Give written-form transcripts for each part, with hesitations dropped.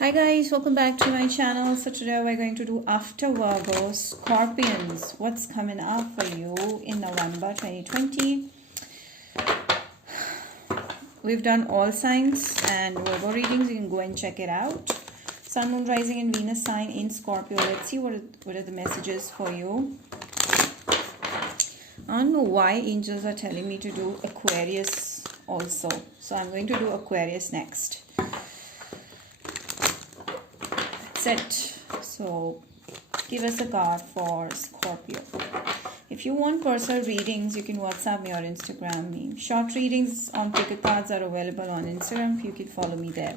Hi guys, welcome back to my channel. So today we're going to do after Virgo Scorpions. What's coming up for you in November 2020? We've done all signs and Virgo readings. You can go and check it out. Sun, Moon, Rising and Venus sign in Scorpio. Let's see what are the messages for you. I don't know why angels are telling me to do Aquarius also. So I'm going to do Aquarius next. Set. So give us a card for Scorpio. If you want personal readings, you can WhatsApp me or Instagram me. Short readings on ticket cards are available on Instagram. You can follow me there.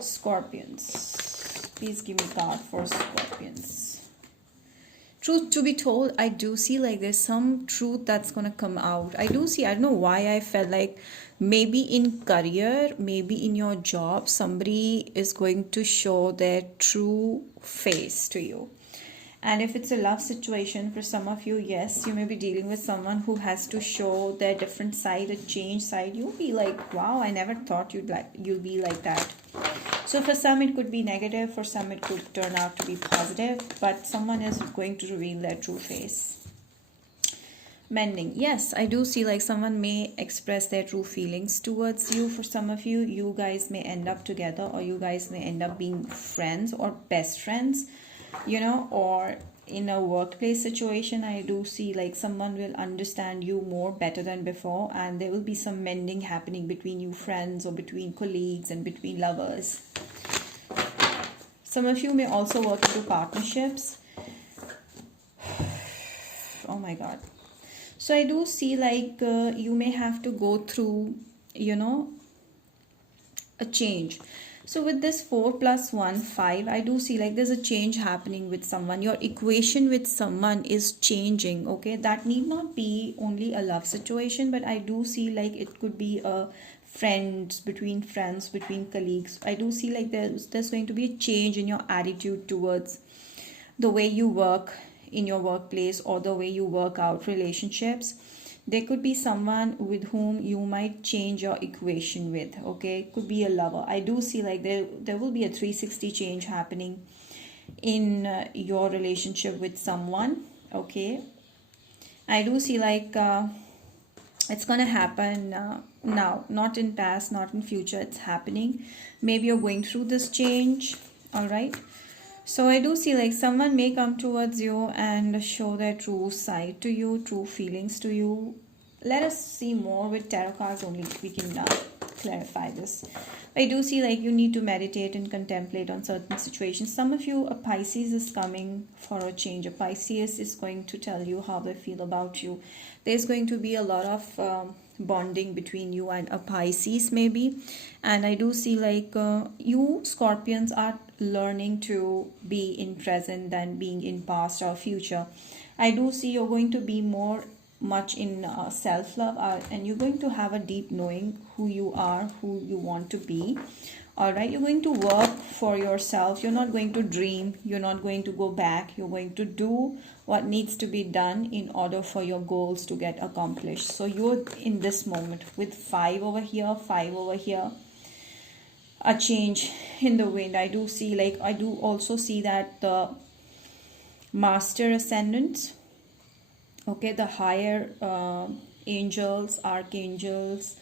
Scorpions. Please give me a card for Scorpions. Truth to be told, I do see like there's some truth that's gonna come out. I don't know why I felt like maybe in career, maybe in your job, somebody is going to show their true face to you. And if it's a love situation for some of you, yes, you may be dealing with someone who has to show their different side, a change side. You'll be like, wow, I never thought you'll be like that. So for some it could be negative, for some it could turn out to be positive, but someone is going to reveal their true face. Mending. Yes, I do see like someone may express their true feelings towards you. For some of you, you guys may end up together, or you guys may end up being friends or best friends, you know, or in a workplace situation, I do see like someone will understand you more better than before, and there will be some mending happening between you friends or between colleagues and between lovers. Some of you may also work into partnerships. Oh my god. So I do see like you may have to go through, you know, a change. So with this 4 plus 1, 5, I do see like there's a change happening with someone. Your equation with someone is changing, okay? That need not be only a love situation, but I do see like it could be a friends, between colleagues. I do see like there's going to be a change in your attitude towards the way you work in your workplace or the way you work out relationships. There could be someone with whom you might change your equation with, okay? Could be a lover. I do see like there will be a 360 change happening in your relationship with someone, okay? I do see like it's gonna happen now, not in past, not in future. It's happening. Maybe you're going through this change, all right? So I do see like someone may come towards you and show their true side to you, true feelings to you. Let us see more with tarot cards only. We can clarify this. I do see like you need to meditate and contemplate on certain situations. Some of you, a Pisces is coming for a change. A Pisces is going to tell you how they feel about you. There's going to be a lot of bonding between you and a Pisces maybe. And I do see like you Scorpions are learning to be in present than being in past or future. I do see you're going to be more much in self-love, and you're going to have a deep knowing who you are, who you want to be. All right, you're going to work for yourself. You're not going to dream, you're not going to go back. You're going to do what needs to be done in order for your goals to get accomplished. So you're in this moment with 5 over here, 5 over here, a change in the wind. I do see like I do also see that the master ascendants, okay, the higher angels, archangels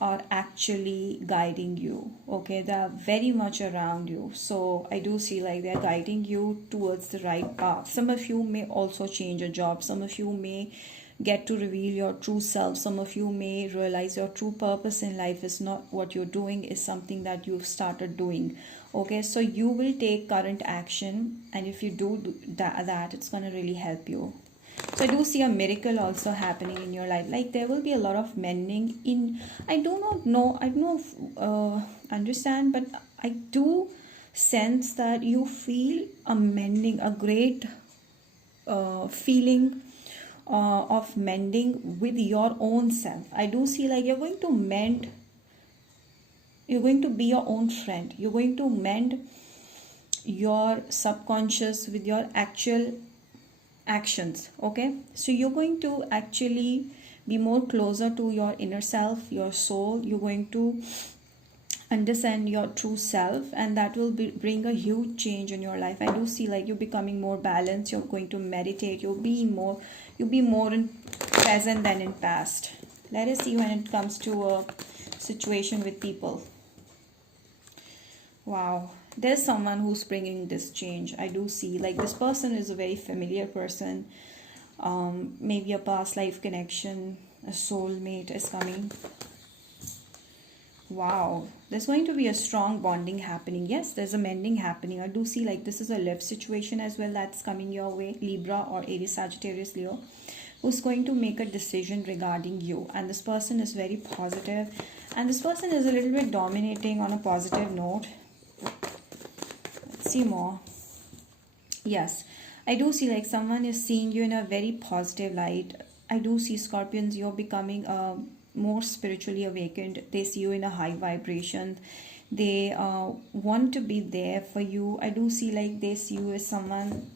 are actually guiding you, okay? They are very much around you. So I do see like they're guiding you towards the right path. Some of you may also change a job. Some of you may get to reveal your true self. Some of you may realize your true purpose in life is not what you're doing, is something that you've started doing, okay? So you will take current action, and if you do that it's going to really help you. So I do see a miracle also happening in your life. Like there will be a lot of mending in, I do not know, I don't understand, but I do sense that you feel a mending, a great feeling of mending with your own self. I do see like you're going to mend, you're going to be your own friend. You're going to mend your subconscious with your actual actions, okay? So you're going to actually be more closer to your inner self, your soul. You're going to understand your true self, and that will bring a huge change in your life. I do see like you're becoming more balanced, you're going to meditate, you'll be more in present than in past. Let us see when it comes to a situation with people. Wow, there's someone who's bringing this change. I do see like this person is a very familiar person, maybe a past life connection, a soulmate is coming. Wow, there's going to be a strong bonding happening. Yes, there's a mending happening. I do see like this is a love situation as well that's coming your way, Libra or Aries, Sagittarius, Leo, who's going to make a decision regarding you. And this person is very positive, and this person is a little bit dominating on a positive note. Let's see more. Yes, I do see like someone is seeing you in a very positive light. I do see, Scorpions, you're becoming more spiritually awakened. They see you in a high vibration. They want to be there for you. I do see like they see you as someone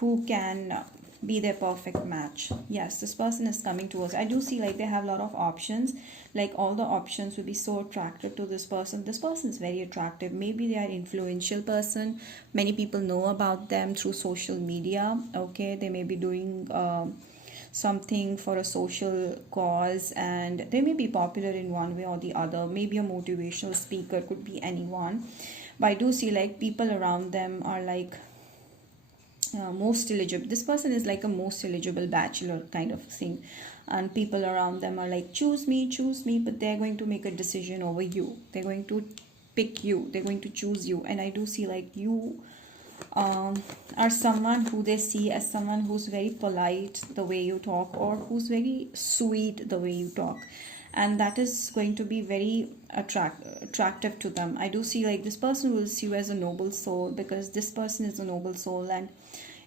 who can be their perfect match. Yes, this person is coming towards. I do see like they have a lot of options. Like all the options will be so attractive to this person. This person is very attractive. Maybe they are an influential person. Many people know about them through social media. Okay, they may be doing something for a social cause, and they may be popular in one way or the other. Maybe a motivational speaker, could be anyone. But I do see like people around them are like most eligible. This person is like a most eligible bachelor kind of thing, and people around them are like choose me, but they're going to make a decision over you. They're going to pick you, they're going to choose you. And I do see like you are someone who they see as someone who's very polite the way you talk, or who's very sweet the way you talk, and that is going to be very attractive to them. I do see like this person will see you as a noble soul, because this person is a noble soul, and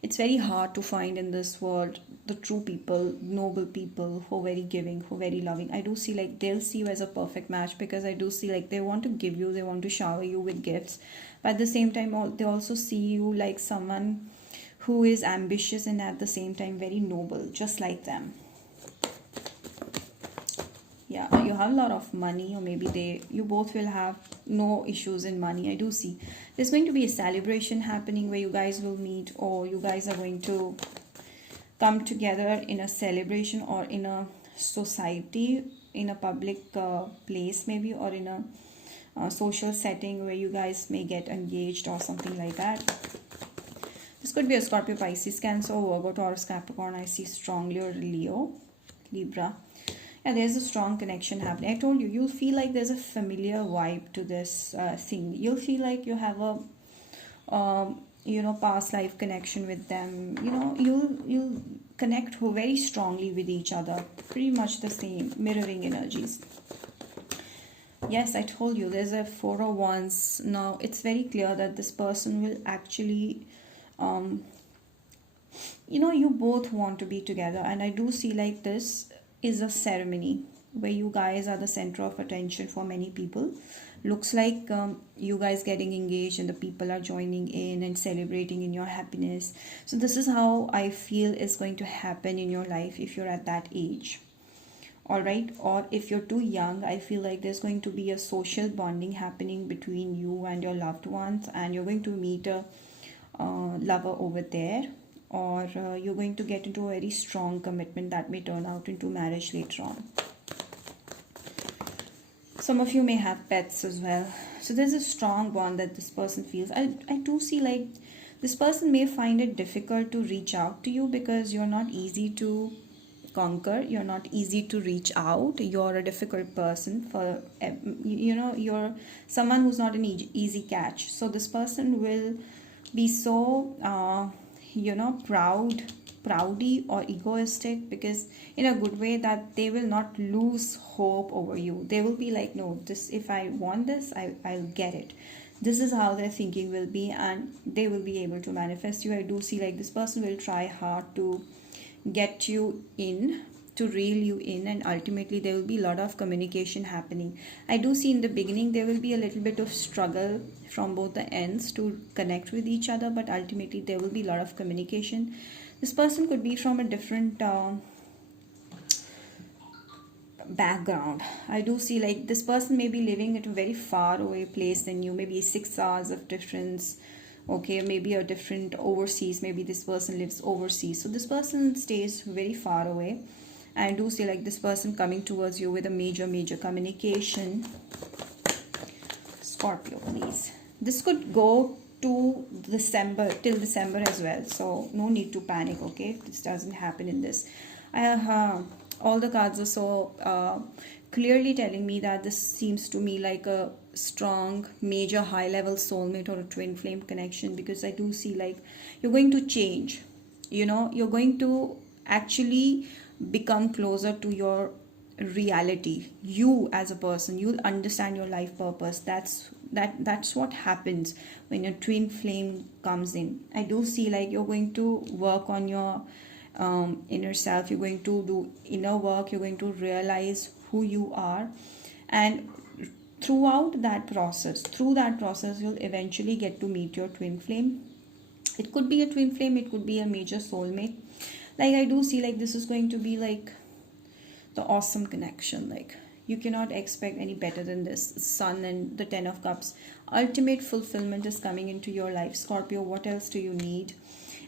it's very hard to find in this world the true people, noble people who are very giving, who are very loving. I do see like they'll see you as a perfect match, because I do see like they want to give you, they want to shower you with gifts. But at the same time, they also see you like someone who is ambitious and at the same time very noble, just like them. Yeah, you have a lot of money, or maybe you both will have no issues in money. I do see there's going to be a celebration happening where you guys will meet, or you guys are going to come together in a celebration, or in a society, in a public place maybe, or in a social setting where you guys may get engaged or something like that. This could be a Scorpio, Pisces, Cancer, Virgo, Taurus, Capricorn. I see strongly, or Leo, Libra. Yeah, there's a strong connection happening. I told you, you'll feel like there's a familiar vibe to this thing. You'll feel like you have a past life connection with them. You'll connect very strongly with each other. Pretty much the same, mirroring energies. Yes, I told you, there's a Four of Wands. Now, it's very clear that this person will actually, you both want to be together. And I do see like this is a ceremony where you guys are the center of attention for many people. Looks like you guys getting engaged, and the people are joining in and celebrating in your happiness. So this is how I feel is going to happen in your life if you're at that age. Alright, or if you're too young, I feel like there's going to be a social bonding happening between you and your loved ones, and you're going to meet a lover over there, or you're going to get into a very strong commitment that may turn out into marriage later on. Some of you may have pets as well. So there's a strong bond that this person feels. I do see like this person may find it difficult to reach out to you, because you're not easy to conquer, you're not easy to reach out, you're a difficult person for, you're someone who's not an easy catch. So this person will be so proudy or egoistic, because in a good way, that they will not lose hope over you. They will be like, no, this, if I want this, I'll get it. This is how their thinking will be, and they will be able to manifest you. I do see like this person will try hard to get you in, to reel you in, and ultimately there will be a lot of communication happening. I do see in the beginning there will be a little bit of struggle from both the ends to connect with each other, but ultimately there will be a lot of communication. This person could be from a different background. I do see like this person may be living at a very far away place than you, maybe 6 hours of difference. Okay, maybe a different overseas, maybe this person lives overseas, so this person stays very far away. I do see like this person coming towards you with a major communication. Scorpio, please. This could go to December, till December as well, so no need to panic. Okay, if this doesn't happen in this, all the cards are so clearly telling me that this seems to me like a strong major high level soulmate or a twin flame connection, because I do see like you're going to change, you're going to actually become closer to your reality. You as a person, you'll understand your life purpose. That's what happens when your twin flame comes in. I do see like you're going to work on your inner self. You're going to do inner work. You're going to realize who you are, and through that process you'll eventually get to meet your twin flame. It could be a twin flame, it could be a major soulmate. Like I do see like this is going to be like the awesome connection. Like you cannot expect any better than this. Sun and the 10 of cups, ultimate fulfillment is coming into your life, Scorpio. What else do you need?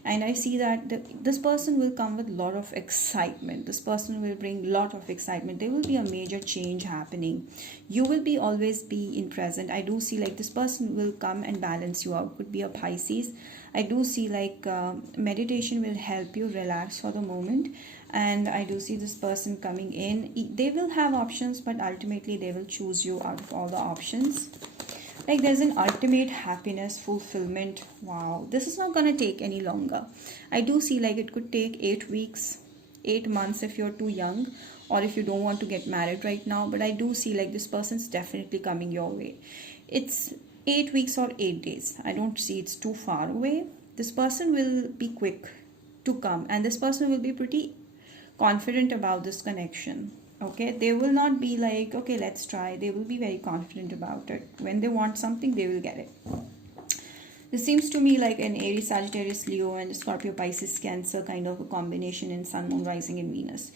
And I see that this person will come with a lot of excitement. This person will bring a lot of excitement. There will be a major change happening. You will be always be in present. I do see like this person will come and balance you out. Could be a Pisces. I do see like meditation will help you relax for the moment. And I do see this person coming in. They will have options, but ultimately they will choose you out of all the options. Like there's an ultimate happiness, fulfillment. Wow, this is not going to take any longer. I do see like it could take 8 weeks, 8 months if you're too young, or if you don't want to get married right now. But I do see like this person's definitely coming your way. It's 8 weeks or 8 days. I don't see it's too far away. This person will be quick to come, and this person will be pretty confident about this connection. Okay, they will not be like, okay, let's try. They will be very confident about it. When they want something, they will get it. This seems to me like an Aries, Sagittarius, Leo, and Scorpio, Pisces, Cancer kind of a combination in Sun, Moon, Rising, and Venus.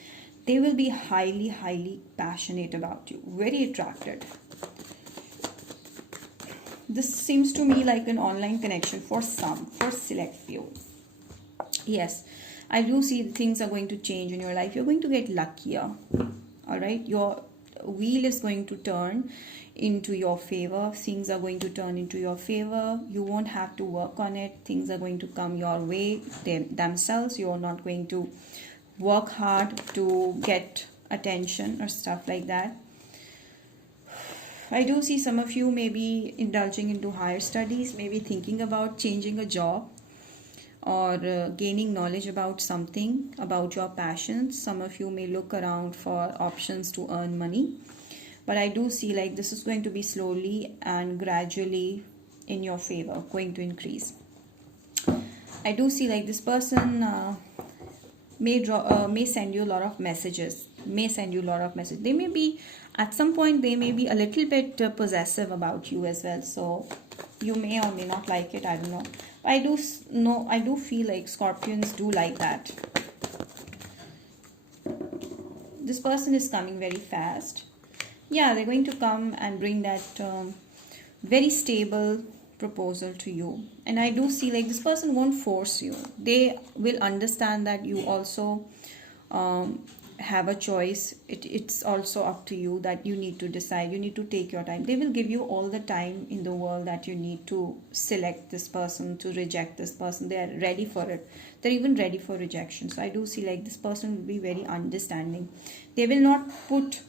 They will be highly passionate about you, very attracted. This seems to me like an online connection for some, for select few. Yes, I do see things are going to change in your life. You're going to get luckier. All right, your wheel is going to turn into your favor. Things are going to turn into your favor. You won't have to work on it. Things are going to come your way themselves. You're not going to work hard to get attention or stuff like that. I do see some of you may be indulging into higher studies, maybe thinking about changing a job, or gaining knowledge about something, about your passions. Some of you may look around for options to earn money, but I do see like this is going to be slowly and gradually in your favor, going to increase. I do see like this person may send you a lot of messages, they may be at some point, they may be a little bit possessive about you as well, so you may or may not like it. I don't know. I do feel like Scorpions do like that. This person is coming very fast. Yeah, they're going to come and bring that very stable proposal to you. And I do see like this person won't force you. They will understand that you also have a choice. It's also up to you, that you need to decide. You need to take your time. They will give you all the time in the world that you need to select this person, to reject this person. They are ready for it. They're even ready for rejection. So I do see like this person will be very understanding. They will not put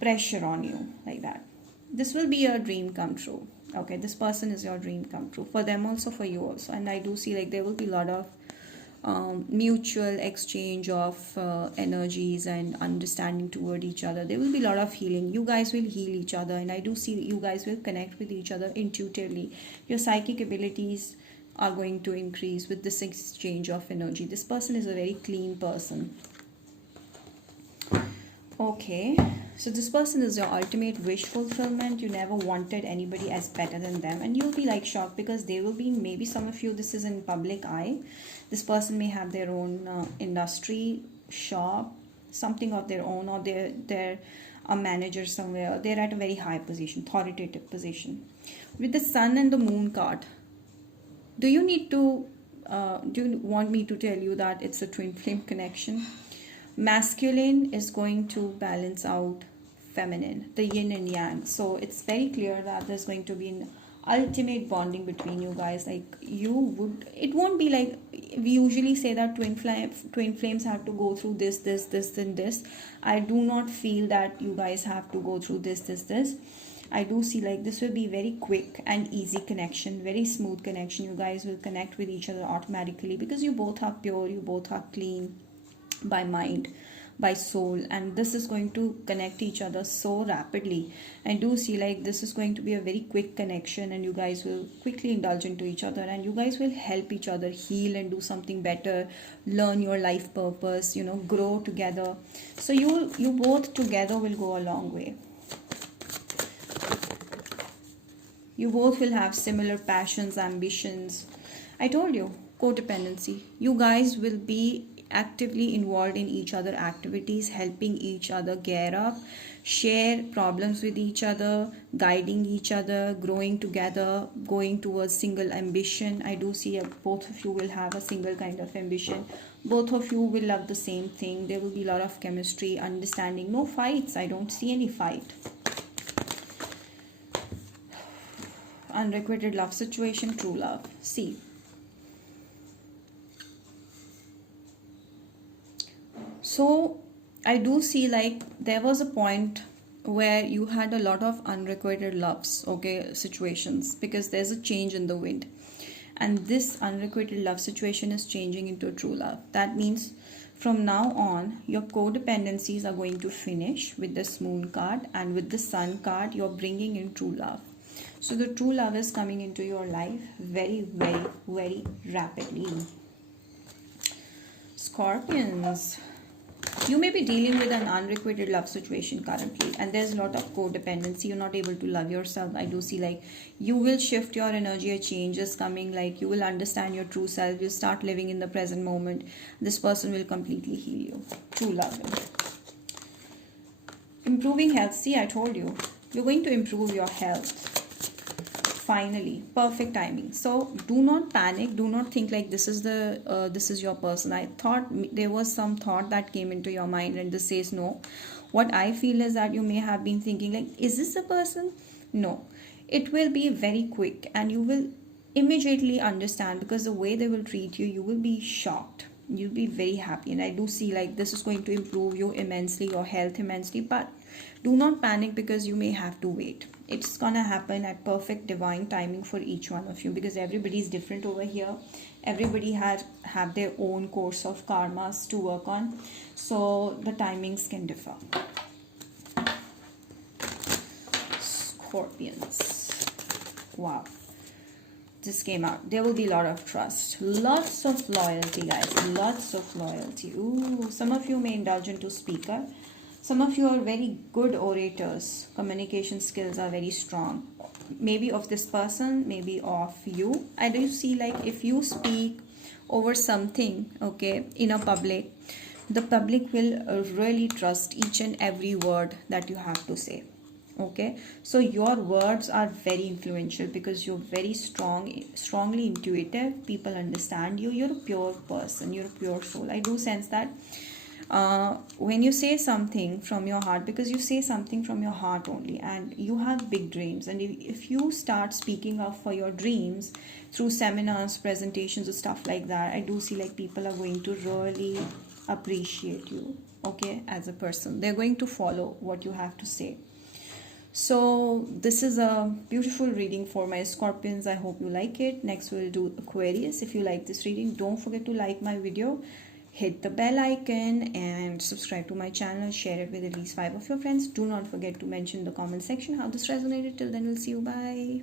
pressure on you like that. This will be your dream come true. Okay, this person is your dream come true, for them also, for you also. And I do see like there will be a lot of mutual exchange of energies and understanding toward each other. There will be a lot of healing. You guys will heal each other, and I do see you guys will connect with each other intuitively. Your psychic abilities are going to increase with this exchange of energy. This person is a very clean person. Okay, so this person is your ultimate wish fulfillment. You never wanted anybody as better than them, and you'll be like shocked, because they will be, maybe some of you, this is in public eye. This person may have their own industry, shop, something of their own, or they're a manager somewhere. They're at a very high position, authoritative position. With the sun and the moon card, do you need to do you want me to tell you that it's a twin flame connection? Masculine is going to balance out feminine, the yin and yang. So it's very clear that there's going to be an ultimate bonding between you guys. Like, it won't be like we usually say that twin flames have to go through this and this. I do not feel that you guys have to go through this. I do see like this will be very quick and easy connection, very smooth connection. You guys will connect with each other automatically because you both are pure, you both are clean by mind, by soul, and this is going to connect each other so rapidly. I do see like this is going to be a very quick connection, and you guys will quickly indulge into each other, and you guys will help each other heal and do something better, learn your life purpose, grow together. So you both together will go a long way. You both will have similar passions, ambitions. I told you, codependency. You guys will be actively involved in each other activities, helping each other gear up, share problems with each other, guiding each other, growing together, going towards single ambition. I do see both of you will have a single kind of ambition. Both of you will love the same thing. There will be a lot of chemistry, understanding. No fights. I don't see any fight. Unrequited love situation, true love. See, so I do see like there was a point where you had a lot of unrequited loves, okay, situations, because there's a change in the wind, and this unrequited love situation is changing into a true love. That means from now on your codependencies are going to finish with this moon card, and with the sun card you're bringing in true love. So the true love is coming into your life very, very, very rapidly. Scorpions, you may be dealing with an unrequited love situation currently, and there's a lot of codependency. You're not able to love yourself. I do see like you will shift your energy, a change is coming, like you will understand your true self, you'll start living in the present moment. This person will completely heal you. True love. Improving health. See, I told you, you're going to improve your health. Finally, perfect timing. So do not panic, do not think like this is your person. I thought there was some thought that came into your mind, and this says no. What I feel is that you may have been thinking like, is this the person? No, it will be very quick, and you will immediately understand, because the way they will treat you, you will be shocked, you'll be very happy. And I do see like this is going to improve you immensely, your health immensely. But do not panic, because you may have to wait. It's gonna happen at perfect divine timing for each one of you, because everybody is different over here. Everybody have their own course of karmas to work on, so the timings can differ. Scorpions, wow, this came out. There will be a lot of trust, lots of loyalty, guys, lots of loyalty. Ooh, some of you may indulge into speaker. Some of you are very good orators. Communication skills are very strong. Maybe of this person, maybe of you. I do see like if you speak over something, okay, in a public, the public will really trust each and every word that you have to say. Okay, so your words are very influential because you're very strongly intuitive. People understand you. You're a pure person. You're a pure soul. I do sense that when you say something from your heart, because you say something from your heart only, and you have big dreams, and if you start speaking up for your dreams through seminars, presentations, or stuff like that, I do see like people are going to really appreciate you, okay, as a person. They're going to follow what you have to say. So this is a beautiful reading for my Scorpions. I hope you like it. Next we'll do Aquarius. If you like this reading, don't forget to like my video, hit the bell icon, and subscribe to my channel. Share it with at least 5 of your friends. Do not forget to mention in the comment section how this resonated. Till then, we'll see you. Bye.